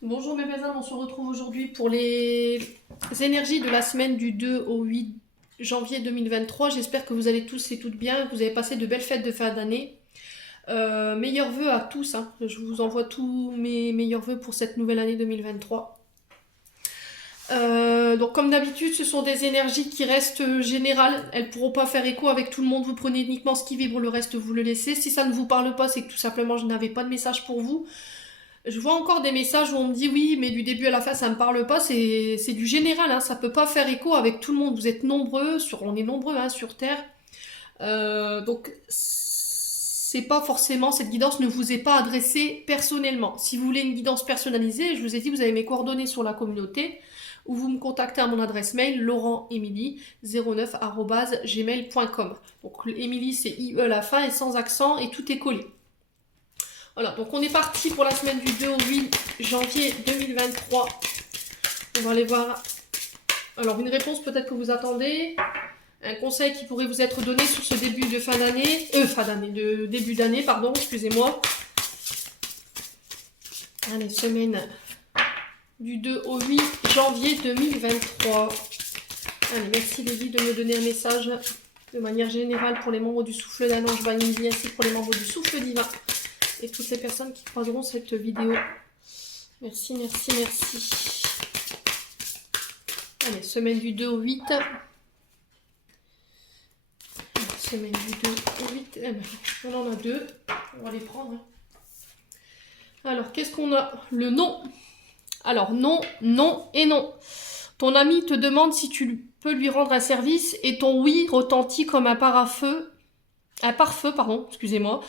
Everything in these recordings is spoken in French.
Bonjour mes voisins, on se retrouve aujourd'hui pour les énergies de la semaine du 2 au 8 janvier 2023. J'espère que vous allez tous et toutes bien, que vous avez passé de belles fêtes de fin d'année. Meilleurs vœux à tous, hein. Je vous envoie tous mes meilleurs vœux pour cette nouvelle année 2023. Donc comme d'habitude, ce sont des énergies qui restent générales. Elles ne pourront pas faire écho avec tout le monde. Vous prenez uniquement ce qui vibre, le reste vous le laissez. Si ça ne vous parle pas, c'est que tout simplement je n'avais pas de message pour vous. Je vois encore des messages où on me dit oui, mais du début à la fin ça me parle pas, c'est du général, hein, ça peut pas faire écho avec tout le monde. Vous êtes nombreux, on est nombreux hein, sur Terre. Donc c'est pas forcément, cette guidance ne vous est pas adressée personnellement. Si vous voulez une guidance personnalisée, je vous ai dit, vous avez mes coordonnées sur la communauté, ou vous me contactez à mon adresse mail laurentemily09@gmail.com. Donc Emily c'est IE à la fin et sans accent et tout est collé. Voilà, donc on est parti pour la semaine du 2 au 8 janvier 2023. On va aller voir. Alors une réponse peut-être que vous attendez. Un conseil qui pourrait vous être donné sur ce début de de début d'année, pardon, excusez-moi. Allez, semaine du 2 au 8 janvier 2023. Allez, merci les vies de me donner un message de manière générale pour les membres du souffle d'un ange Vanille, ainsi que pour les membres du souffle divin. Et toutes les personnes qui croiseront cette vidéo. Merci, merci, merci. Allez, semaine du 2 au 8. Semaine du 2 au 8. On en a deux. On va les prendre. Alors, qu'est-ce qu'on a? Le non. Alors, non, non et non. Ton ami te demande si tu peux lui rendre un service et ton oui retentit comme un pare-feu, pardon, excusez-moi,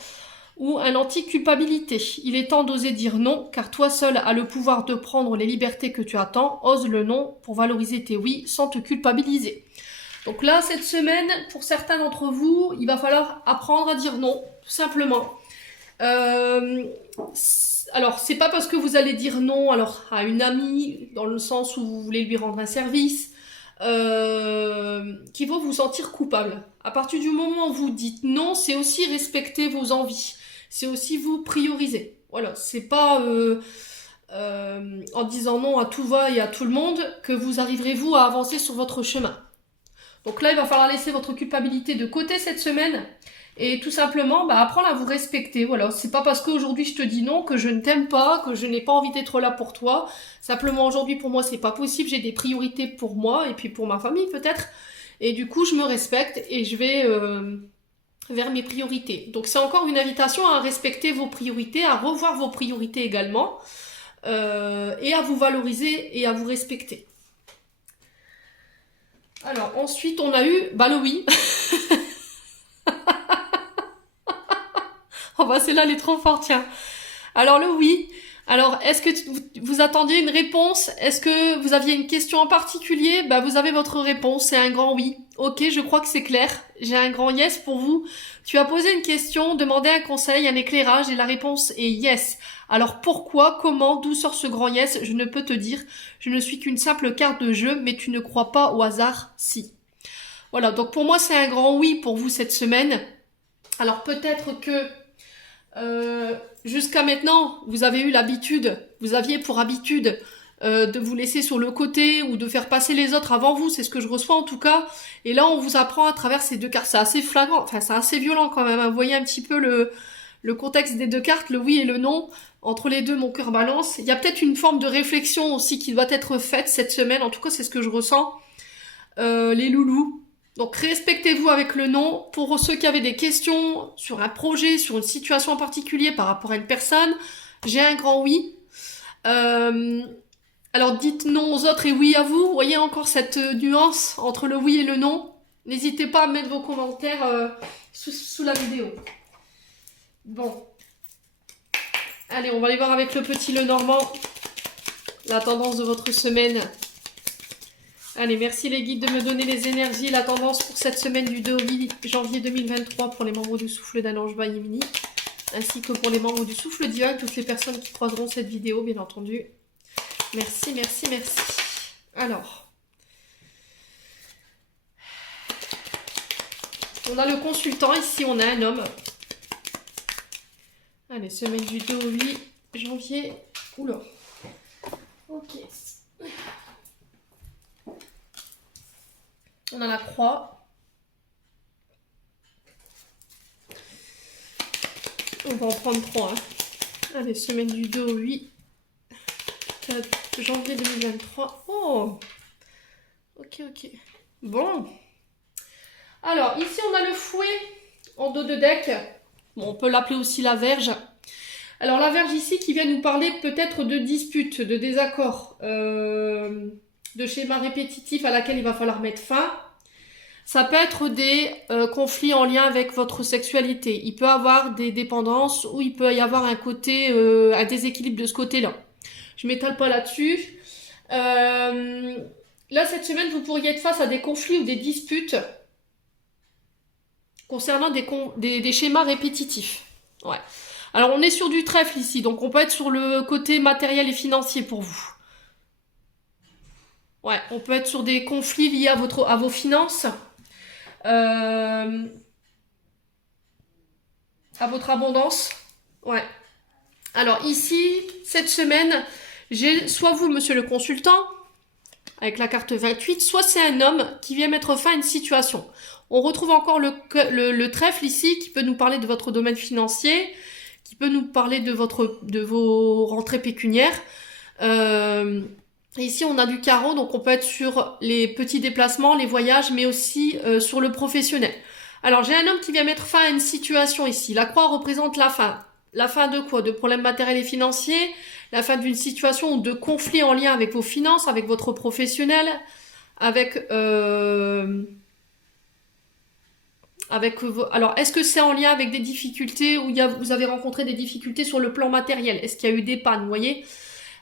ou un anti-culpabilité. Il est temps d'oser dire non, car toi seul as le pouvoir de prendre les libertés que tu attends. Ose le non pour valoriser tes oui sans te culpabiliser. Donc là, cette semaine, pour certains d'entre vous, il va falloir apprendre à dire non, tout simplement. Alors, c'est pas parce que vous allez dire non alors à une amie, dans le sens où vous voulez lui rendre un service, qu'il va vous sentir coupable. À partir du moment où vous dites non, c'est aussi respecter vos envies. C'est aussi vous prioriser. Voilà, c'est pas en disant non à tout va et à tout le monde que vous arriverez vous à avancer sur votre chemin. Donc là, il va falloir laisser votre culpabilité de côté cette semaine et tout simplement apprendre à vous respecter. Voilà, c'est pas parce qu'aujourd'hui je te dis non que je ne t'aime pas, que je n'ai pas envie d'être là pour toi. Simplement aujourd'hui pour moi c'est pas possible, j'ai des priorités pour moi et puis pour ma famille peut-être. Et du coup je me respecte et je vais vers mes priorités. Donc c'est encore une invitation à respecter vos priorités, à revoir vos priorités également et à vous valoriser et à vous respecter. Alors ensuite on a eu le oui. Oh celle-là elle est trop forte, tiens. Alors le oui. Alors est-ce que vous attendiez une réponse? Est-ce que vous aviez une question en particulier? Vous avez votre réponse, c'est un grand oui. Ok, je crois que c'est clair. J'ai un grand yes pour vous. Tu as posé une question, demandé un conseil, un éclairage et la réponse est yes. Alors pourquoi, comment, d'où sort ce grand yes? Je ne peux te dire. Je ne suis qu'une simple carte de jeu, mais tu ne crois pas au hasard? Si. Voilà, donc pour moi c'est un grand oui pour vous cette semaine. Alors peut-être que jusqu'à maintenant, vous aviez pour habitude de vous laisser sur le côté ou de faire passer les autres avant vous, c'est ce que je reçois en tout cas. Et là, on vous apprend à travers ces deux cartes. C'est assez flagrant, enfin c'est assez violent quand même. Vous voyez un petit peu le contexte des deux cartes, le oui et le non. Entre les deux, mon cœur balance. Il y a peut-être une forme de réflexion aussi qui doit être faite cette semaine. En tout cas, c'est ce que je ressens. Les loulous. Donc respectez-vous avec le non. Pour ceux qui avaient des questions sur un projet, sur une situation en particulier par rapport à une personne, j'ai un grand oui. Alors dites non aux autres et oui à vous. Vous voyez encore cette nuance entre le oui et le non. N'hésitez pas à mettre vos commentaires sous la vidéo. Bon. Allez, on va aller voir avec le petit Lenormand la tendance de votre semaine. Allez, merci les guides de me donner les énergies et la tendance pour cette semaine du 2 au 8 janvier 2023 pour les membres du souffle d'un ange Yemini, ainsi que pour les membres du souffle divin, toutes les personnes qui croiseront cette vidéo, bien entendu. Merci, merci, merci. Alors, on a le consultant, ici on a un homme. Allez, semaine du 2 au 8 janvier. Oula. Ok. On a la croix. On va en prendre 3. Hein. Allez, semaine du 2 au 8. 4 janvier 2023. Oh! Ok, ok. Bon. Alors, ici, on a le fouet en dos de deck. Bon, on peut l'appeler aussi la verge. Alors, la verge ici qui vient nous parler peut-être de disputes, de désaccords, de schémas répétitifs à laquelle il va falloir mettre fin. Ça peut être des conflits en lien avec votre sexualité. Il peut y avoir des dépendances ou il peut y avoir un côté, un déséquilibre de ce côté-là. Je ne m'étale pas là-dessus. Là, cette semaine, vous pourriez être face à des conflits ou des disputes concernant des schémas répétitifs. Ouais. Alors, on est sur du trèfle ici, donc on peut être sur le côté matériel et financier pour vous. Ouais, on peut être sur des conflits liés à vos finances, à votre abondance. Ouais. Alors ici, cette semaine, j'ai soit vous, monsieur le consultant, avec la carte 28, soit c'est un homme qui vient mettre fin à une situation. On retrouve encore le trèfle ici, qui peut nous parler de votre domaine financier, qui peut nous parler de vos rentrées pécuniaires. Ici, on a du carreau, donc on peut être sur les petits déplacements, les voyages, mais aussi sur le professionnel. Alors, j'ai un homme qui vient mettre fin à une situation ici. La croix représente la fin. La fin de quoi? De problèmes matériels et financiers, la fin d'une situation ou de conflit en lien avec vos finances, avec votre professionnel, avec alors, est-ce que c'est en lien avec des difficultés où vous avez rencontré des difficultés sur le plan matériel? Est-ce qu'il y a eu des pannes, vous voyez?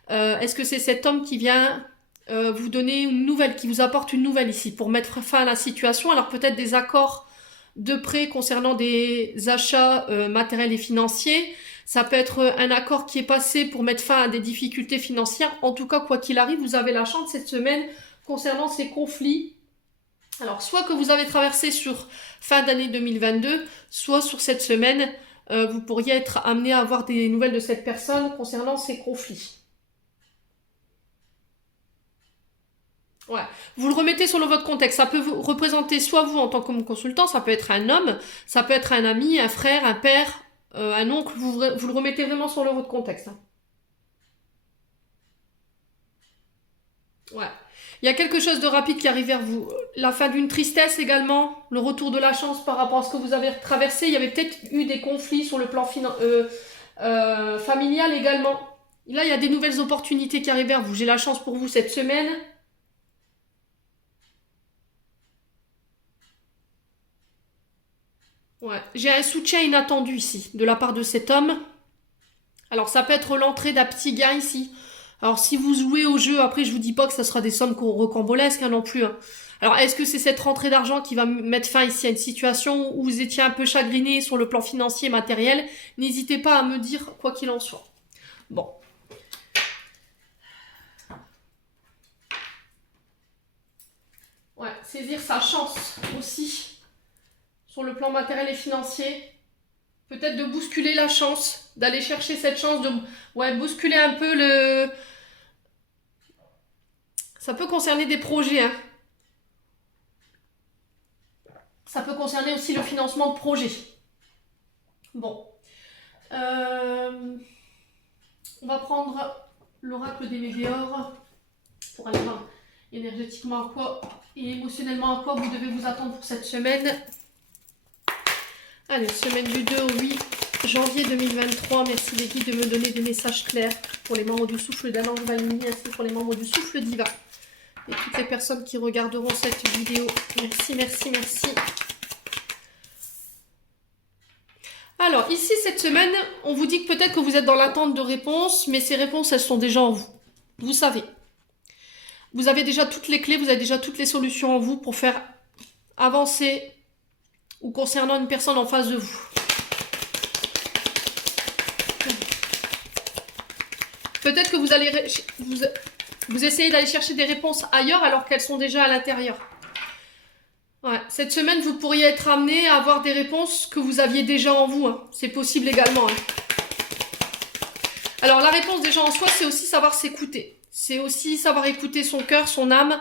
Est-ce que c'est cet homme qui vient vous donner une nouvelle, qui vous apporte une nouvelle ici pour mettre fin à la situation? Alors peut-être des accords de prêt concernant des achats matériels et financiers. Ça peut être un accord qui est passé pour mettre fin à des difficultés financières. En tout cas, quoi qu'il arrive, vous avez la chance cette semaine concernant ces conflits. Alors, soit que vous avez traversé sur fin d'année 2022, soit sur cette semaine, vous pourriez être amené à avoir des nouvelles de cette personne concernant ces conflits. Ouais. Vous le remettez sur votre contexte. Ça peut vous représenter soit vous en tant que consultant, ça peut être un homme, ça peut être un ami, un frère, un père, un oncle. Vous le remettez vraiment sur votre contexte. Ouais. Il y a quelque chose de rapide qui arrive vers vous. La fin d'une tristesse également, le retour de la chance par rapport à ce que vous avez traversé. Il y avait peut-être eu des conflits sur le plan familial également. Là, il y a des nouvelles opportunités qui arrivent vers vous. J'ai la chance pour vous cette semaine. Ouais. J'ai un soutien inattendu ici, de la part de cet homme. Alors, ça peut être l'entrée d'un petit gain ici. Alors, si vous jouez au jeu, après, je vous dis pas que ça sera des sommes rocambolesques hein, non plus. Hein. Alors, est-ce que c'est cette rentrée d'argent qui va mettre fin ici à une situation où vous étiez un peu chagriné sur le plan financier et matériel? N'hésitez pas à me dire quoi qu'il en soit. Bon. Ouais, saisir sa chance aussi sur le plan matériel et financier. Peut-être de bousculer la chance, d'aller chercher cette chance, de bousculer un peu le... Ça peut concerner des projets, hein. Ça peut concerner aussi le financement de projets. Bon. On va prendre l'oracle des météores pour aller voir énergétiquement à quoi et émotionnellement à quoi vous devez vous attendre pour cette semaine. Allez, semaine du 2 au 8 janvier 2023. Merci les guides de me donner des messages clairs pour les membres du Souffle d'Alain Valmini ainsi que pour les membres du Souffle Diva. Et toutes les personnes qui regarderont cette vidéo. Merci, merci, merci. Alors, ici, cette semaine, on vous dit que peut-être que vous êtes dans l'attente de réponses, mais ces réponses, elles sont déjà en vous. Vous savez. Vous avez déjà toutes les clés, vous avez déjà toutes les solutions en vous pour faire avancer ou concernant une personne en face de vous. Peut-être que vous allez vous essayez d'aller chercher des réponses ailleurs alors qu'elles sont déjà à l'intérieur. Ouais. Cette semaine, vous pourriez être amené à avoir des réponses que vous aviez déjà en vous. Hein. C'est possible également. Hein. Alors, la réponse déjà en soi, c'est aussi savoir s'écouter. C'est aussi savoir écouter son cœur, son âme,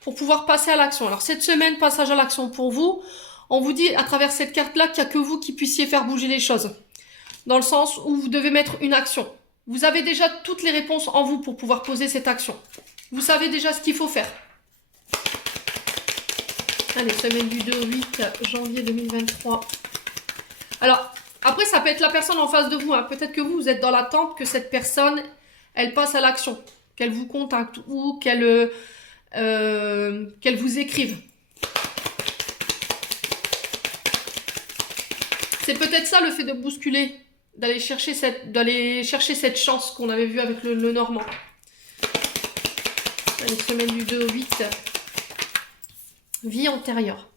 pour pouvoir passer à l'action. Alors cette semaine, passage à l'action pour vous. On vous dit à travers cette carte-là qu'il n'y a que vous qui puissiez faire bouger les choses. Dans le sens où vous devez mettre une action. Vous avez déjà toutes les réponses en vous pour pouvoir poser cette action. Vous savez déjà ce qu'il faut faire. Allez, semaine du 2 au 8 janvier 2023. Alors, après, ça peut être la personne en face de vous. Hein. Peut-être que vous êtes dans l'attente que cette personne, elle passe à l'action. Qu'elle vous contacte ou qu'elle vous écrive. C'est peut-être ça le fait de bousculer, d'aller chercher cette chance qu'on avait vue avec le Normand. Allez, semaine du 2 au 8. Vie antérieure.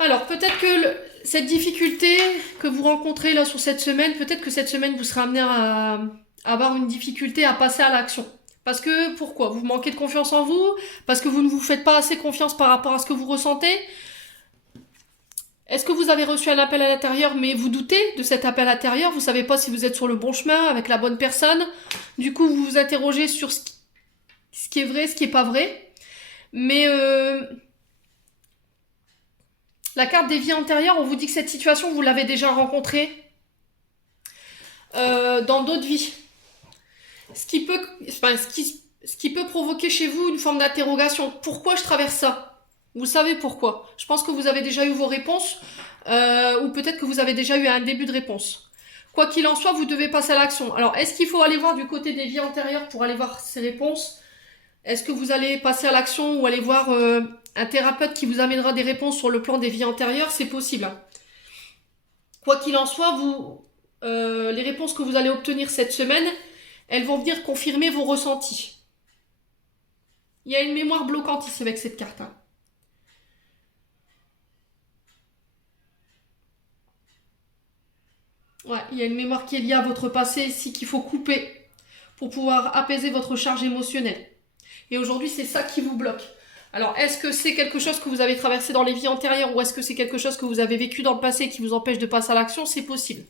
Alors, peut-être que cette difficulté que vous rencontrez là sur cette semaine, peut-être que cette semaine vous serez amené à avoir une difficulté à passer à l'action. Parce que, pourquoi? Vous manquez de confiance en vous? Parce que vous ne vous faites pas assez confiance par rapport à ce que vous ressentez? Est-ce que vous avez reçu un appel à l'intérieur, mais vous doutez de cet appel intérieur? Vous savez pas si vous êtes sur le bon chemin, avec la bonne personne? Du coup, vous vous interrogez sur ce qui est vrai, ce qui est pas vrai. Mais la carte des vies antérieures, on vous dit que cette situation, vous l'avez déjà rencontrée dans d'autres vies. Ce qui peut provoquer chez vous une forme d'interrogation. Pourquoi je traverse ça? Vous savez pourquoi. Je pense que vous avez déjà eu vos réponses, ou peut-être que vous avez déjà eu un début de réponse. Quoi qu'il en soit, vous devez passer à l'action. Alors, est-ce qu'il faut aller voir du côté des vies antérieures pour aller voir ces réponses? Est-ce que vous allez passer à l'action ou aller voir un thérapeute qui vous amènera des réponses sur le plan des vies antérieures? C'est possible. Quoi qu'il en soit, les réponses que vous allez obtenir cette semaine, elles vont venir confirmer vos ressentis. Il y a une mémoire bloquante ici avec cette carte. Hein. Ouais, il y a une mémoire qui est liée à votre passé ici qu'il faut couper pour pouvoir apaiser votre charge émotionnelle. Et aujourd'hui, c'est ça qui vous bloque. Alors, est-ce que c'est quelque chose que vous avez traversé dans les vies antérieures ou est-ce que c'est quelque chose que vous avez vécu dans le passé qui vous empêche de passer à l'action? C'est possible.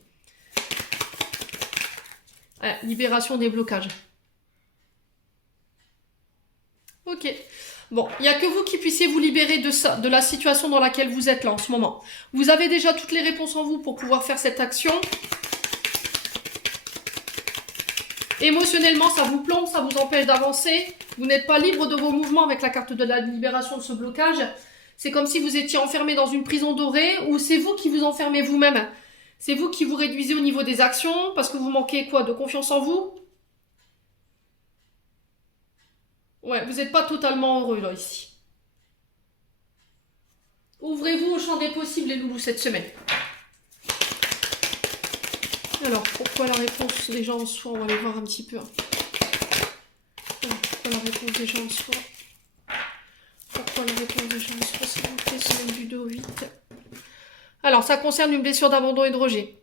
Ouais, libération des blocages. Ok. Bon, il n'y a que vous qui puissiez vous libérer de ça, de la situation dans laquelle vous êtes là en ce moment. Vous avez déjà toutes les réponses en vous pour pouvoir faire cette action. Émotionnellement, ça vous plombe, ça vous empêche d'avancer. Vous n'êtes pas libre de vos mouvements avec la carte de la libération de ce blocage. C'est comme si vous étiez enfermé dans une prison dorée ou c'est vous qui vous enfermez vous-même. C'est vous qui vous réduisez au niveau des actions parce que vous manquez quoi? De confiance en vous? Ouais, vous n'êtes pas totalement heureux là ici. Ouvrez-vous au champ des possibles les loulous cette semaine. Alors, pourquoi la réponse des gens en soi? On va aller voir un petit peu. Pourquoi la réponse des gens en soi? Pourquoi la réponse des gens en soi? S'il vous plaît, semaine du 2 au 8. Alors, ça concerne une blessure d'abandon et de rejet.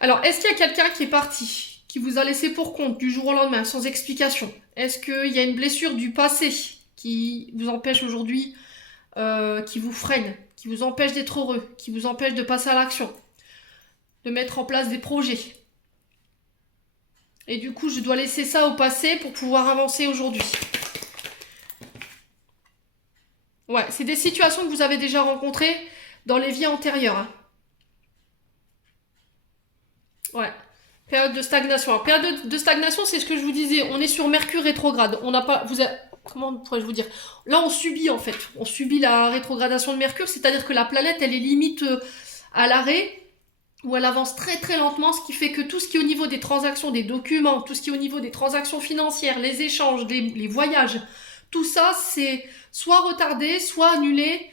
Alors, est-ce qu'il y a quelqu'un qui est parti, qui vous a laissé pour compte du jour au lendemain, sans explication? Est-ce qu'il y a une blessure du passé qui vous empêche aujourd'hui, qui vous freine, qui vous empêche d'être heureux, qui vous empêche de passer à l'action, de mettre en place des projets? Et du coup, je dois laisser ça au passé pour pouvoir avancer aujourd'hui. Ouais, c'est des situations que vous avez déjà rencontrées dans les vies antérieures. Hein. Ouais. Période de stagnation. Alors, période de stagnation, c'est ce que je vous disais. On est sur Mercure rétrograde. On n'a pas. Comment pourrais-je vous dire? Là, on subit en fait. On subit la rétrogradation de Mercure, c'est-à-dire que la planète, elle est limite à l'arrêt, où elle avance très très lentement, ce qui fait que tout ce qui est au niveau des transactions, des documents, tout ce qui est au niveau des transactions financières, les échanges, les voyages, tout ça, c'est soit retardé, soit annulé,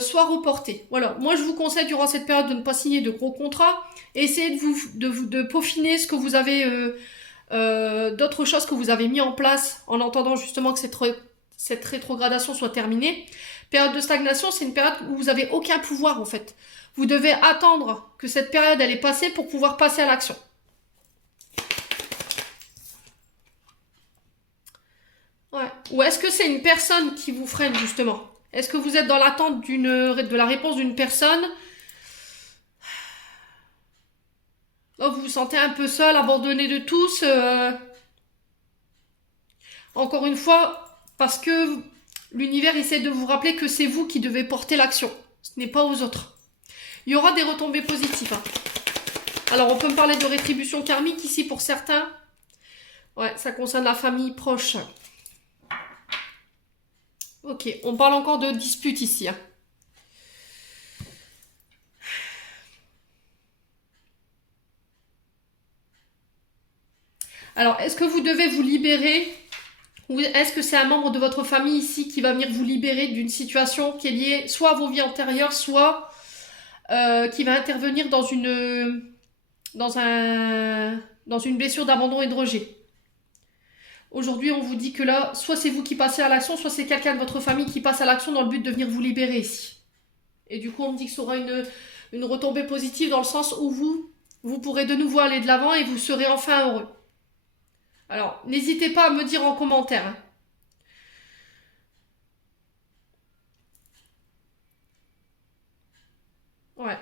soit reporté. Voilà. Moi, je vous conseille durant cette période de ne pas signer de gros contrats. Essayez de peaufiner ce que vous avez, d'autres choses que vous avez mis en place en entendant justement que cette rétrogradation soit terminée. Période de stagnation, c'est une période où vous n'avez aucun pouvoir en fait. Vous devez attendre que cette période elle est passée pour pouvoir passer à l'action. Ouais. Ou est-ce que c'est une personne qui vous freine justement? Est-ce que vous êtes dans l'attente de la réponse d'une personne? Oh, vous vous sentez un peu seul, abandonné de tous. Encore une fois, parce que l'univers essaie de vous rappeler que c'est vous qui devez porter l'action. Ce n'est pas aux autres. Il y aura des retombées positives. Hein. Alors, on peut me parler de rétribution karmique ici pour certains. Ouais, ça concerne la famille proche. Ok, on parle encore de dispute ici. Hein. Alors, est-ce que vous devez vous libérer ou est-ce que c'est un membre de votre famille ici qui va venir vous libérer d'une situation qui est liée soit à vos vies antérieures, soit qui va intervenir dans une blessure d'abandon et de rejet. Aujourd'hui, on vous dit que là, soit c'est vous qui passez à l'action, soit c'est quelqu'un de votre famille qui passe à l'action dans le but de venir vous libérer ici. Et du coup, on me dit que ça aura une retombée positive dans le sens où vous pourrez de nouveau aller de l'avant et vous serez enfin heureux. Alors, n'hésitez pas à me dire en commentaire. Hein. Ouais.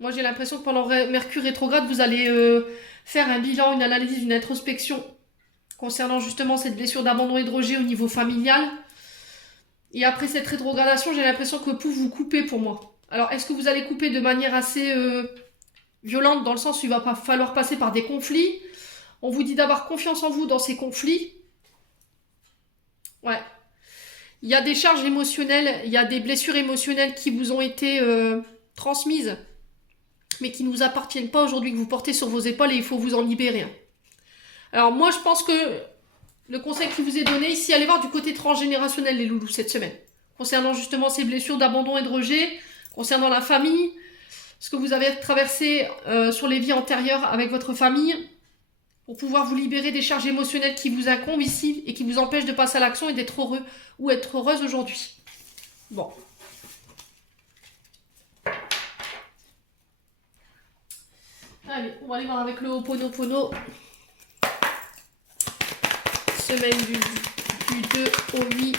Moi, j'ai l'impression que pendant Mercure rétrograde, vous allez faire un bilan, une analyse, une introspection concernant justement cette blessure d'abandon et de rejet au niveau familial. Et après cette rétrogradation, j'ai l'impression que vous coupez pour moi. Alors, est-ce que vous allez couper de manière assez violente dans le sens où il va pas falloir passer par des conflits? On vous dit d'avoir confiance en vous dans ces conflits. Ouais. Il y a des charges émotionnelles, il y a des blessures émotionnelles qui vous ont été transmises, mais qui ne vous appartiennent pas aujourd'hui, que vous portez sur vos épaules et il faut vous en libérer. Alors moi, je pense que le conseil qui vous est donné ici, allez voir du côté transgénérationnel les loulous cette semaine, concernant justement ces blessures d'abandon et de rejet, concernant la famille, ce que vous avez traversé sur les vies antérieures avec votre famille, pour pouvoir vous libérer des charges émotionnelles qui vous incombent ici et qui vous empêchent de passer à l'action et d'être heureux ou être heureuse aujourd'hui. Bon. Allez, on va aller voir avec le Ho'oponopono. Semaine du 2 au 8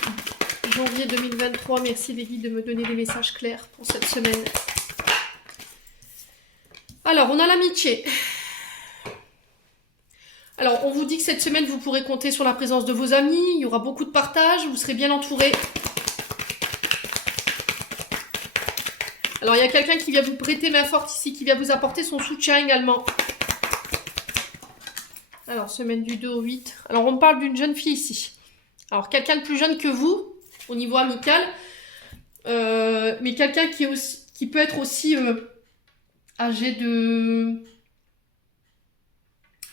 janvier 2023. Merci les guides de me donner des messages clairs pour cette semaine. Alors, on a l'amitié. Alors, on vous dit que cette semaine, vous pourrez compter sur la présence de vos amis. Il y aura beaucoup de partage. Vous serez bien entouré. Alors, il y a quelqu'un qui vient vous prêter main forte ici, qui vient vous apporter son soutien également. Alors, semaine du 2 au 8. Alors, on parle d'une jeune fille ici. Alors, quelqu'un de plus jeune que vous, au niveau amical. Mais quelqu'un qui peut être aussi âgé de...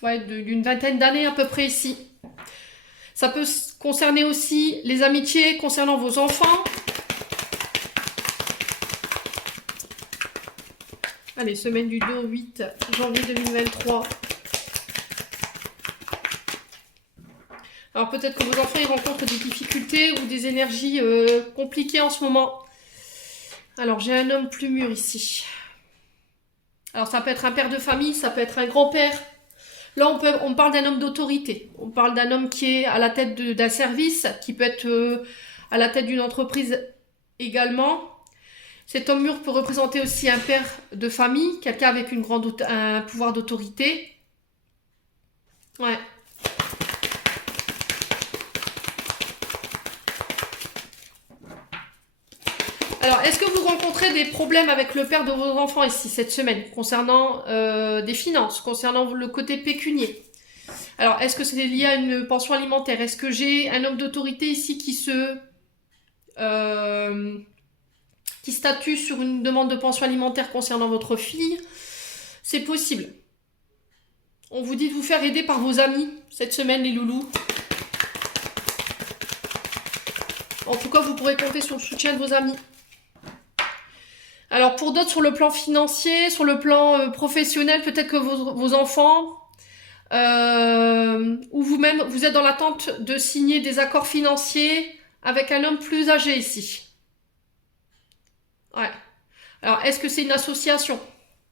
Ouais, d'une vingtaine d'années à peu près ici. Ça peut concerner aussi les amitiés concernant vos enfants. Allez, semaine du 2 au 8 janvier 2023. Alors peut-être que vos enfants ils rencontrent des difficultés ou des énergies compliquées en ce moment. Alors j'ai un homme plus mûr ici. Alors ça peut être un père de famille, ça peut être un grand-père. Là, on parle d'un homme d'autorité. On parle d'un homme qui est à la tête d'un service, qui peut être à la tête d'une entreprise également. Cet homme mûr peut représenter aussi un père de famille, quelqu'un avec un pouvoir d'autorité. Ouais. Alors, est-ce que vous rencontrez des problèmes avec le père de vos enfants ici, cette semaine, concernant des finances, concernant le côté pécunier? Alors, est-ce que c'est lié à une pension alimentaire? Est-ce que j'ai un homme d'autorité ici qui statue sur une demande de pension alimentaire concernant votre fille? C'est possible. On vous dit de vous faire aider par vos amis cette semaine, les loulous. En tout cas, vous pourrez compter sur le soutien de vos amis. Alors pour d'autres, sur le plan financier, sur le plan professionnel, peut-être que vos enfants ou vous-même, vous êtes dans l'attente de signer des accords financiers avec un homme plus âgé ici. Ouais. Alors est-ce que c'est une association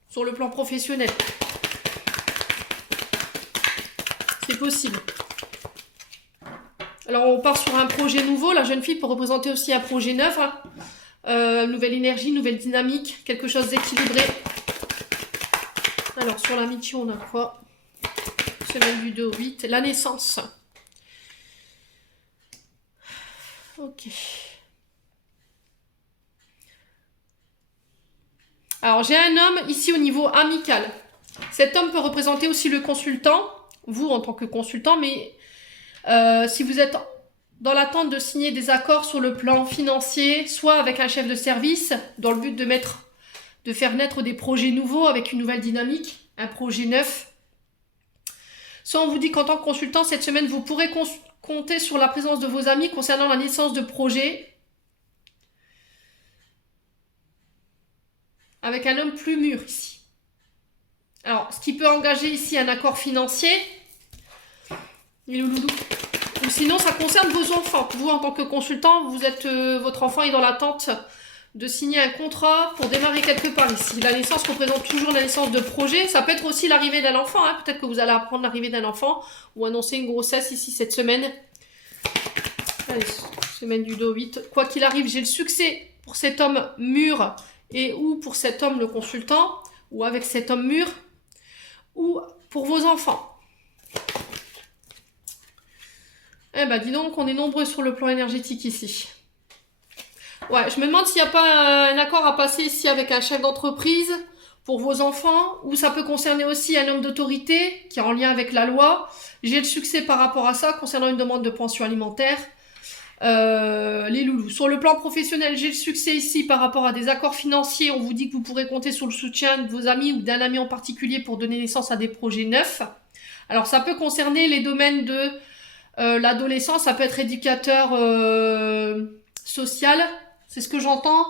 sur le plan professionnel? C'est possible. Alors, on part sur un projet nouveau. La jeune fille peut représenter aussi un projet neuf, hein. Nouvelle énergie, nouvelle dynamique, quelque chose d'équilibré. Alors, sur l'amitié, on a quoi? Semaine du 2 au 8, la naissance. Ok. Alors, j'ai un homme ici au niveau amical. Cet homme peut représenter aussi le consultant, vous en tant que consultant, mais si vous êtes dans l'attente de signer des accords sur le plan financier, soit avec un chef de service, dans le but de faire naître des projets nouveaux avec une nouvelle dynamique, un projet neuf. Soit on vous dit qu'en tant que consultant, cette semaine, vous pourrez compter sur la présence de vos amis concernant la naissance de projets avec un homme plus mûr ici. Alors, ce qui peut engager ici un accord financier, les loulous. Ou sinon, ça concerne vos enfants. Vous, en tant que consultant, votre enfant est dans l'attente de signer un contrat pour démarrer quelque part ici. La naissance représente toujours la naissance de projet. Ça peut être aussi l'arrivée d'un enfant, hein. Peut-être que vous allez apprendre l'arrivée d'un enfant ou annoncer une grossesse ici cette semaine. Allez, semaine du 2 au 8. Quoi qu'il arrive, j'ai le succès pour cet homme mûr et ou pour cet homme le consultant ou avec cet homme mûr ou pour vos enfants. Eh ben, dis donc, on est nombreux sur le plan énergétique ici. Ouais, je me demande s'il n'y a pas un accord à passer ici avec un chef d'entreprise pour vos enfants, ou ça peut concerner aussi un homme d'autorité qui est en lien avec la loi. J'ai le succès par rapport à ça concernant une demande de pension alimentaire. Les loulous. Sur le plan professionnel, j'ai le succès ici par rapport à des accords financiers. On vous dit que vous pourrez compter sur le soutien de vos amis ou d'un ami en particulier pour donner naissance à des projets neufs. Alors ça peut concerner les domaines de l'adolescence, ça peut être éducateur social, c'est ce que j'entends.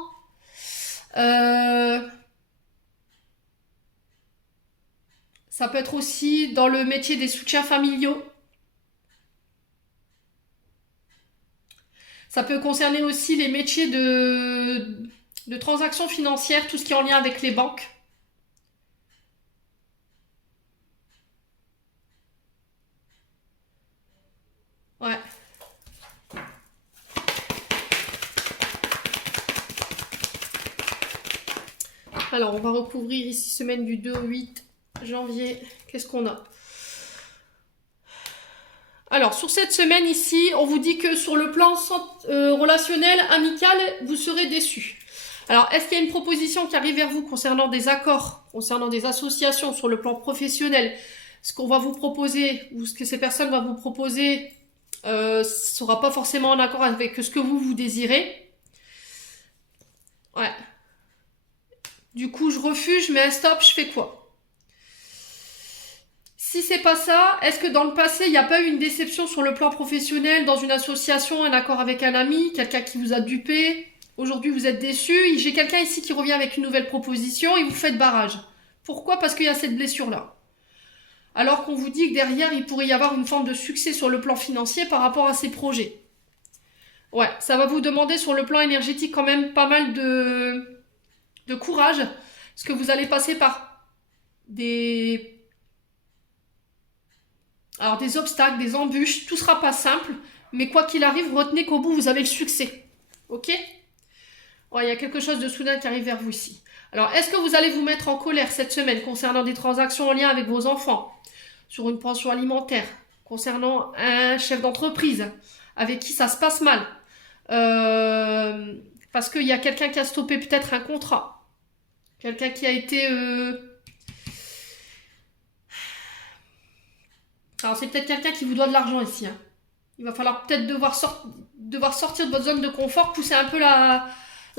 Ça peut être aussi dans le métier des soutiens familiaux. Ça peut concerner aussi les métiers de transactions financières, tout ce qui est en lien avec les banques. Ouais. Alors, on va recouvrir ici semaine du 2 au 8 janvier. Qu'est-ce qu'on a? Alors, sur cette semaine ici, on vous dit que sur le plan relationnel, amical, vous serez déçus. Alors, est-ce qu'il y a une proposition qui arrive vers vous concernant des accords, concernant des associations sur le plan professionnel? Ce qu'on va vous proposer, ou ce que ces personnes vont vous proposer, sera pas forcément en accord avec ce que vous désirez. Ouais. Du coup, je refuse, je mets un stop, je fais quoi? Si c'est pas ça, est-ce que dans le passé, il n'y a pas eu une déception sur le plan professionnel, dans une association, un accord avec un ami, quelqu'un qui vous a dupé? Aujourd'hui, vous êtes déçu. J'ai quelqu'un ici qui revient avec une nouvelle proposition et vous faites barrage. Pourquoi? Parce qu'il y a cette blessure-là. Alors qu'on vous dit que derrière, il pourrait y avoir une forme de succès sur le plan financier par rapport à ces projets. Ouais, ça va vous demander sur le plan énergétique quand même pas mal de courage, parce que vous allez passer par des obstacles, des embûches, tout sera pas simple, mais quoi qu'il arrive, retenez qu'au bout, vous avez le succès. Ok? Ouais, il y a quelque chose de soudain qui arrive vers vous ici. Alors, est-ce que vous allez vous mettre en colère cette semaine concernant des transactions en lien avec vos enfants, sur une pension alimentaire, concernant un chef d'entreprise avec qui ça se passe mal, parce qu'il y a quelqu'un qui a stoppé peut-être un contrat, quelqu'un qui a été... Alors c'est peut-être quelqu'un qui vous doit de l'argent ici, hein. Il va falloir peut-être devoir sortir de votre zone de confort, pousser un peu la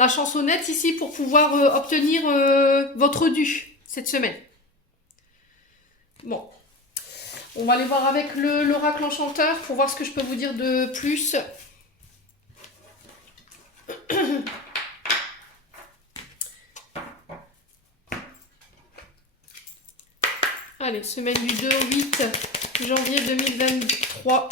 chansonnette ici pour pouvoir obtenir votre dû cette semaine. Bon. On va aller voir avec l'oracle enchanteur pour voir ce que je peux vous dire de plus. Allez, semaine du 2 au 8 janvier 2023.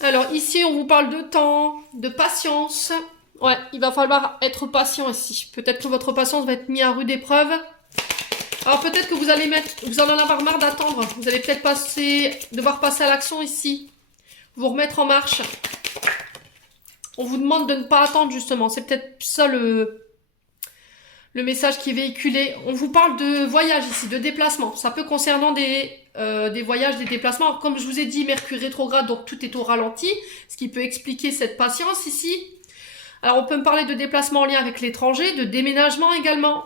Alors ici, on vous parle de temps, de patience. Ouais, il va falloir être patient ici. Peut-être que votre patience va être mise à rude épreuve. Alors peut-être que vous en avoir marre d'attendre. Vous allez peut-être devoir passer à l'action ici. vous remettre en marche. On vous demande de ne pas attendre justement. C'est peut-être ça le message qui est véhiculé. On vous parle de voyage ici, de déplacement. Ça peut concernant des voyages, des déplacements. Alors, comme je vous ai dit, Mercure rétrograde, donc tout est au ralenti, ce qui peut expliquer cette patience ici. Alors on peut me parler de déplacement en lien avec l'étranger, de déménagement également.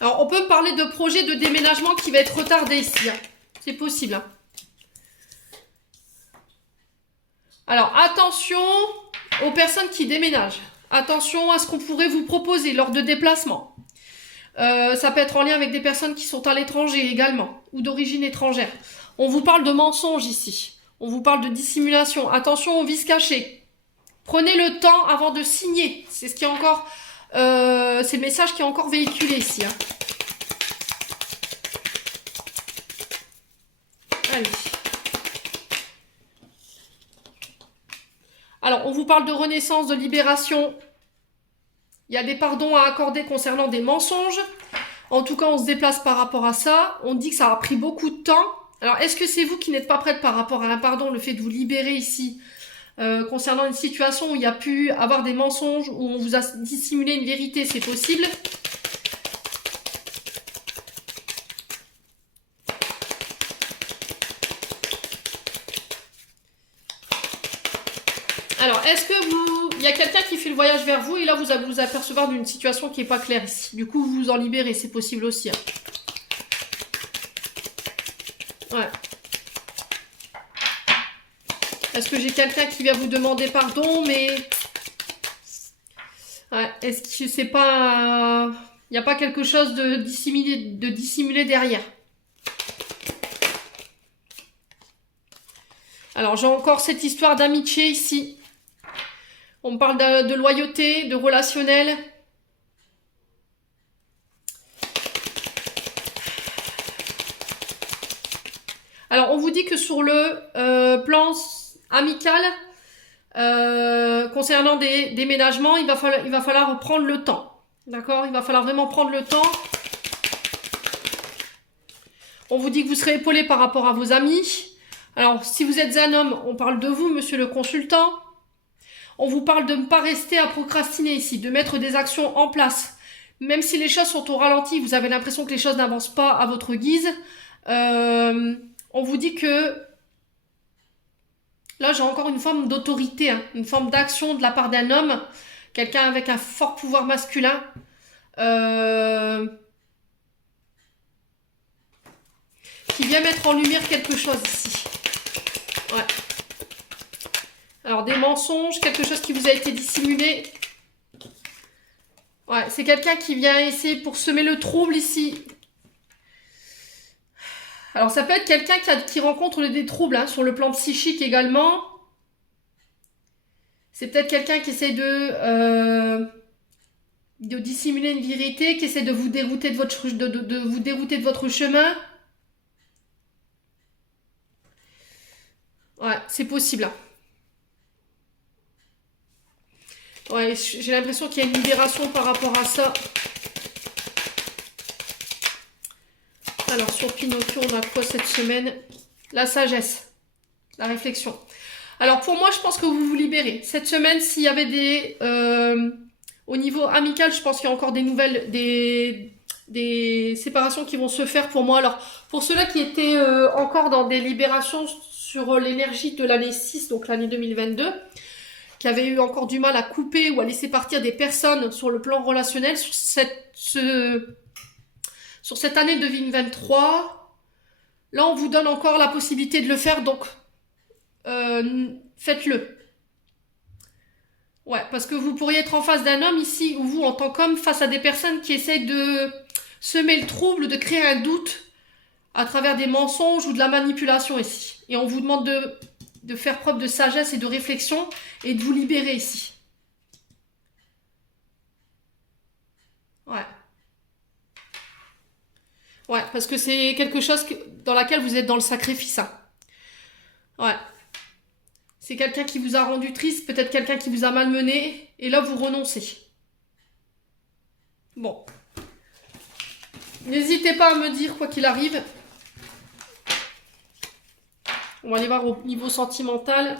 Alors on peut me parler de projet de déménagement qui va être retardé ici. Hein. C'est possible. Hein. Alors attention aux personnes qui déménagent. Attention à ce qu'on pourrait vous proposer lors de déplacements. Ça peut être en lien avec des personnes qui sont à l'étranger également, ou d'origine étrangère. On vous parle de mensonges ici. On vous parle de dissimulation. Attention aux vices cachés. Prenez le temps avant de signer. C'est ce qui est encore, c'est le message qui est encore véhiculé ici. Hein. Allez. Alors, on vous parle de renaissance, de libération. Il y a des pardons à accorder concernant des mensonges. En tout cas, on se déplace par rapport à ça. On dit que ça a pris beaucoup de temps. Alors, est-ce que c'est vous qui n'êtes pas prête par rapport à un pardon, le fait de vous libérer ici, concernant une situation où il y a pu avoir des mensonges, où on vous a dissimulé une vérité, c'est possible. Alors, est-ce que il y a quelqu'un qui fait le voyage vers vous et là, vous allez vous apercevoir d'une situation qui n'est pas claire ici. Du coup, vous vous en libérez, c'est possible aussi. Hein. Ouais. Est-ce que j'ai quelqu'un qui vient vous demander pardon, mais... Ouais. Est-ce que c'est pas... Il n'y a pas quelque chose de dissimulé derrière. Alors, j'ai encore cette histoire d'amitié ici. On me parle de loyauté, de relationnel. Alors, on vous dit que sur le plan amical, concernant des déménagements, il va falloir prendre le temps. D'accord? Il va falloir vraiment prendre le temps. On vous dit que vous serez épaulé par rapport à vos amis. Alors, si vous êtes un homme, on parle de vous, monsieur le consultant. On vous parle de ne pas rester à procrastiner ici, de mettre des actions en place. Même si les choses sont au ralenti, vous avez l'impression que les choses n'avancent pas à votre guise. On vous dit que... Là, j'ai encore une forme d'autorité, hein, une forme d'action de la part d'un homme. Quelqu'un avec un fort pouvoir masculin. Qui vient mettre en lumière quelque chose ici. Ouais. Alors, des mensonges, quelque chose qui vous a été dissimulé. Ouais, c'est quelqu'un qui vient essayer pour semer le trouble ici. Alors, ça peut être quelqu'un qui rencontre des troubles hein, sur le plan psychique également. C'est peut-être quelqu'un qui essaie de dissimuler une vérité, qui essaie de vous dérouter de votre chemin. Ouais, c'est possible. Ouais, j'ai l'impression qu'il y a une libération par rapport à ça. Alors, sur Pinocchio, on a quoi cette semaine? La sagesse, la réflexion. Alors, pour moi, je pense que vous vous libérez. Cette semaine, s'il y avait des... au niveau amical, je pense qu'il y a encore des nouvelles... Des séparations qui vont se faire pour moi. Alors, pour ceux-là qui étaient encore dans des libérations sur l'énergie de l'année 6, donc l'année 2022... qui avait eu encore du mal à couper ou à laisser partir des personnes sur le plan relationnel, sur cette année 2023, là on vous donne encore la possibilité de le faire, donc faites-le. Ouais, parce que vous pourriez être en face d'un homme ici, ou vous en tant qu'homme, face à des personnes qui essayent de semer le trouble, de créer un doute à travers des mensonges ou de la manipulation ici. Et on vous demande de faire preuve de sagesse et de réflexion et de vous libérer ici. Ouais. Ouais, parce que c'est quelque chose dans laquelle vous êtes dans le sacrifice. Hein. Ouais. C'est quelqu'un qui vous a rendu triste, peut-être quelqu'un qui vous a malmené, et là vous renoncez. Bon. N'hésitez pas à me dire quoi qu'il arrive. On va aller voir au niveau sentimental.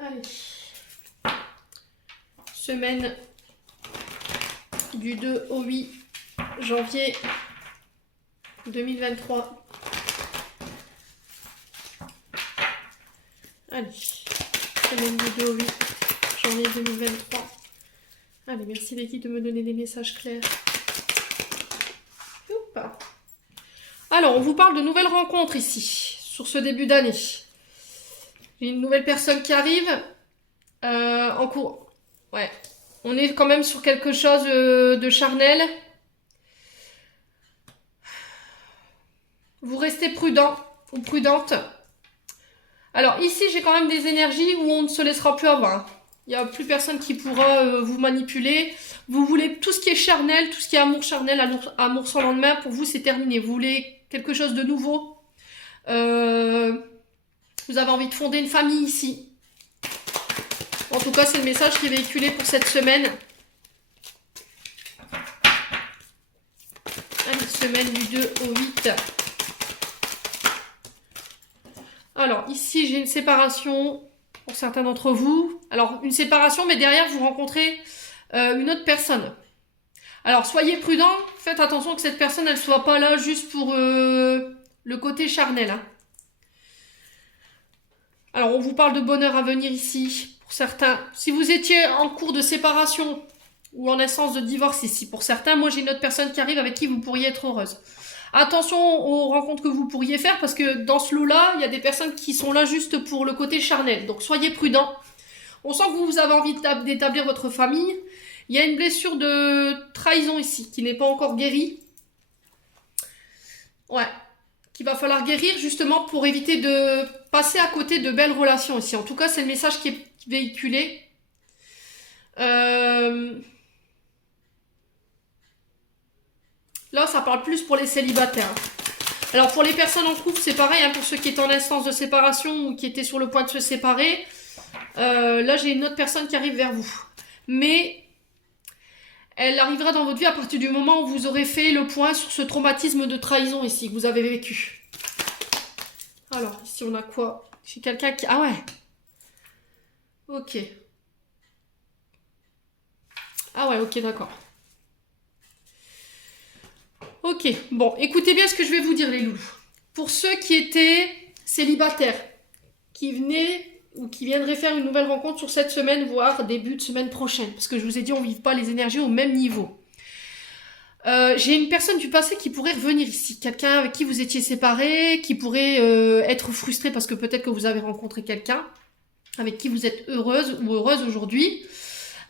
Allez. Semaine du 2 au 8 janvier 2023. Allez. Semaine du 2 au 8 janvier 2023. Allez, merci l'équipe de me donner des messages clairs. Oups. Alors, on vous parle de nouvelles rencontres ici, sur ce début d'année. J'ai une nouvelle personne qui arrive en cours. Ouais, on est quand même sur quelque chose de charnel. Vous restez prudent ou prudente. Alors ici, j'ai quand même des énergies où on ne se laissera plus avoir. Il n'y a plus personne qui pourra vous manipuler. Vous voulez tout ce qui est charnel, tout ce qui est amour charnel, amour sans lendemain, pour vous, c'est terminé. Vous voulez quelque chose de nouveau. Vous avez envie de fonder une famille ici. En tout cas, c'est le message qui est véhiculé pour cette semaine. Allez, semaine du 2 au 8. Alors, ici, j'ai une séparation pour certains d'entre vous. Alors, une séparation, mais derrière, vous rencontrez une autre personne. Alors, soyez prudents. Faites attention que cette personne, elle ne soit pas là juste pour le côté charnel. Hein. Alors, on vous parle de bonheur à venir ici. Pour certains, si vous étiez en cours de séparation ou en instance de divorce ici, pour certains, moi j'ai une autre personne qui arrive avec qui vous pourriez être heureuse. Attention aux rencontres que vous pourriez faire parce que dans ce lot-là, il y a des personnes qui sont là juste pour le côté charnel. Donc soyez prudents. On sent que vous avez envie d'établir votre famille. Il y a une blessure de trahison ici qui n'est pas encore guérie. Ouais. Qu'il va falloir guérir justement pour éviter de passer à côté de belles relations ici. En tout cas, c'est le message qui est véhiculé. Là, ça parle plus pour les célibataires. Alors, pour les personnes en couple, c'est pareil. Hein, pour ceux qui étaient en instance de séparation ou qui étaient sur le point de se séparer. Là, j'ai une autre personne qui arrive vers vous. Mais elle arrivera dans votre vie à partir du moment où vous aurez fait le point sur ce traumatisme de trahison ici que vous avez vécu. Alors, ici, on a quoi? J'ai quelqu'un qui... Ah ouais. Ok. Ah ouais, ok, d'accord. Ok, bon, écoutez bien ce que je vais vous dire, les loulous. Pour ceux qui étaient célibataires, qui venaient ou qui viendraient faire une nouvelle rencontre sur cette semaine, voire début de semaine prochaine, parce que je vous ai dit, on ne vive pas les énergies au même niveau. J'ai une personne du passé qui pourrait revenir ici, quelqu'un avec qui vous étiez séparés, qui pourrait être frustré parce que peut-être que vous avez rencontré quelqu'un avec qui vous êtes heureuse ou heureuse aujourd'hui.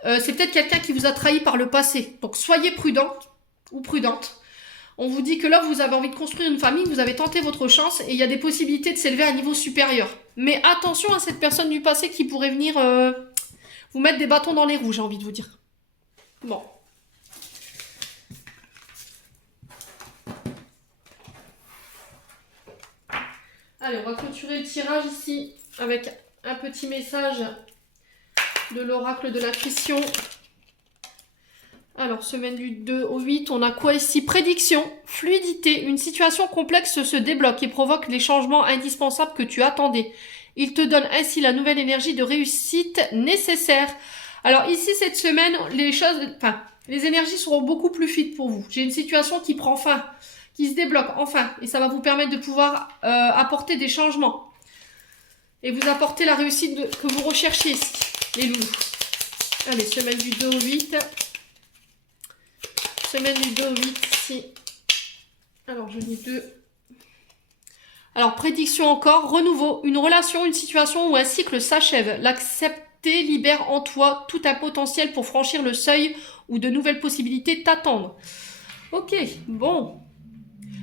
C'est peut-être quelqu'un qui vous a trahi par le passé. Donc soyez prudente ou prudente. On vous dit que là, vous avez envie de construire une famille, vous avez tenté votre chance et il y a des possibilités de s'élever à un niveau supérieur. Mais attention à cette personne du passé qui pourrait venir vous mettre des bâtons dans les roues, j'ai envie de vous dire. Bon. Allez, on va clôturer le tirage ici avec un petit message de l'oracle de l'intuition. Alors, semaine du 2 au 8, on a quoi ici? Prédiction, fluidité, une situation complexe se débloque et provoque les changements indispensables que tu attendais. Il te donne ainsi la nouvelle énergie de réussite nécessaire. Alors ici, cette semaine, les énergies seront beaucoup plus fluides pour vous. J'ai une situation qui prend fin, qui se débloque enfin, et ça va vous permettre de pouvoir apporter des changements. Et vous apporter la réussite que vous recherchiez ici, les loups. Allez, semaine du 2 au 8. Semaine du 2 au 8 ici. Alors, je dis 2. Alors, prédiction encore. Renouveau. Une relation, une situation ou un cycle s'achève. L'accepter libère en toi tout un potentiel pour franchir le seuil où de nouvelles possibilités t'attendent. Ok, bon.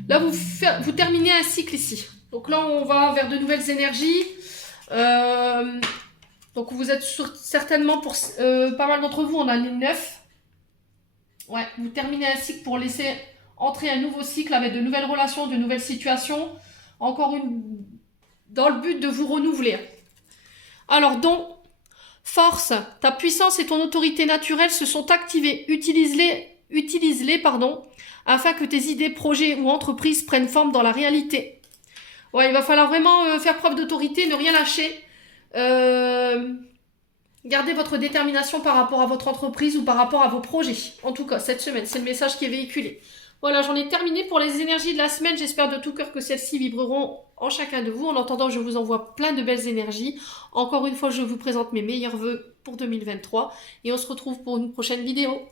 Là, vous terminez un cycle ici. Donc là, on va vers de nouvelles énergies. Donc, vous êtes certainement, pour pas mal d'entre vous, on a les 9. Ouais, vous terminez un cycle pour laisser entrer un nouveau cycle avec de nouvelles relations, de nouvelles situations. Encore dans le but de vous renouveler. Alors, don, force, ta puissance et ton autorité naturelle se sont activées. Utilise-les, afin que tes idées, projets ou entreprises prennent forme dans la réalité. Ouais, il va falloir vraiment faire preuve d'autorité, ne rien lâcher. Euh, Gardez votre détermination par rapport à votre entreprise ou par rapport à vos projets. En tout cas, cette semaine, c'est le message qui est véhiculé. Voilà, j'en ai terminé pour les énergies de la semaine. J'espère de tout cœur que celles-ci vibreront en chacun de vous. En attendant, je vous envoie plein de belles énergies. Encore une fois, je vous présente mes meilleurs vœux pour 2023 et on se retrouve pour une prochaine vidéo.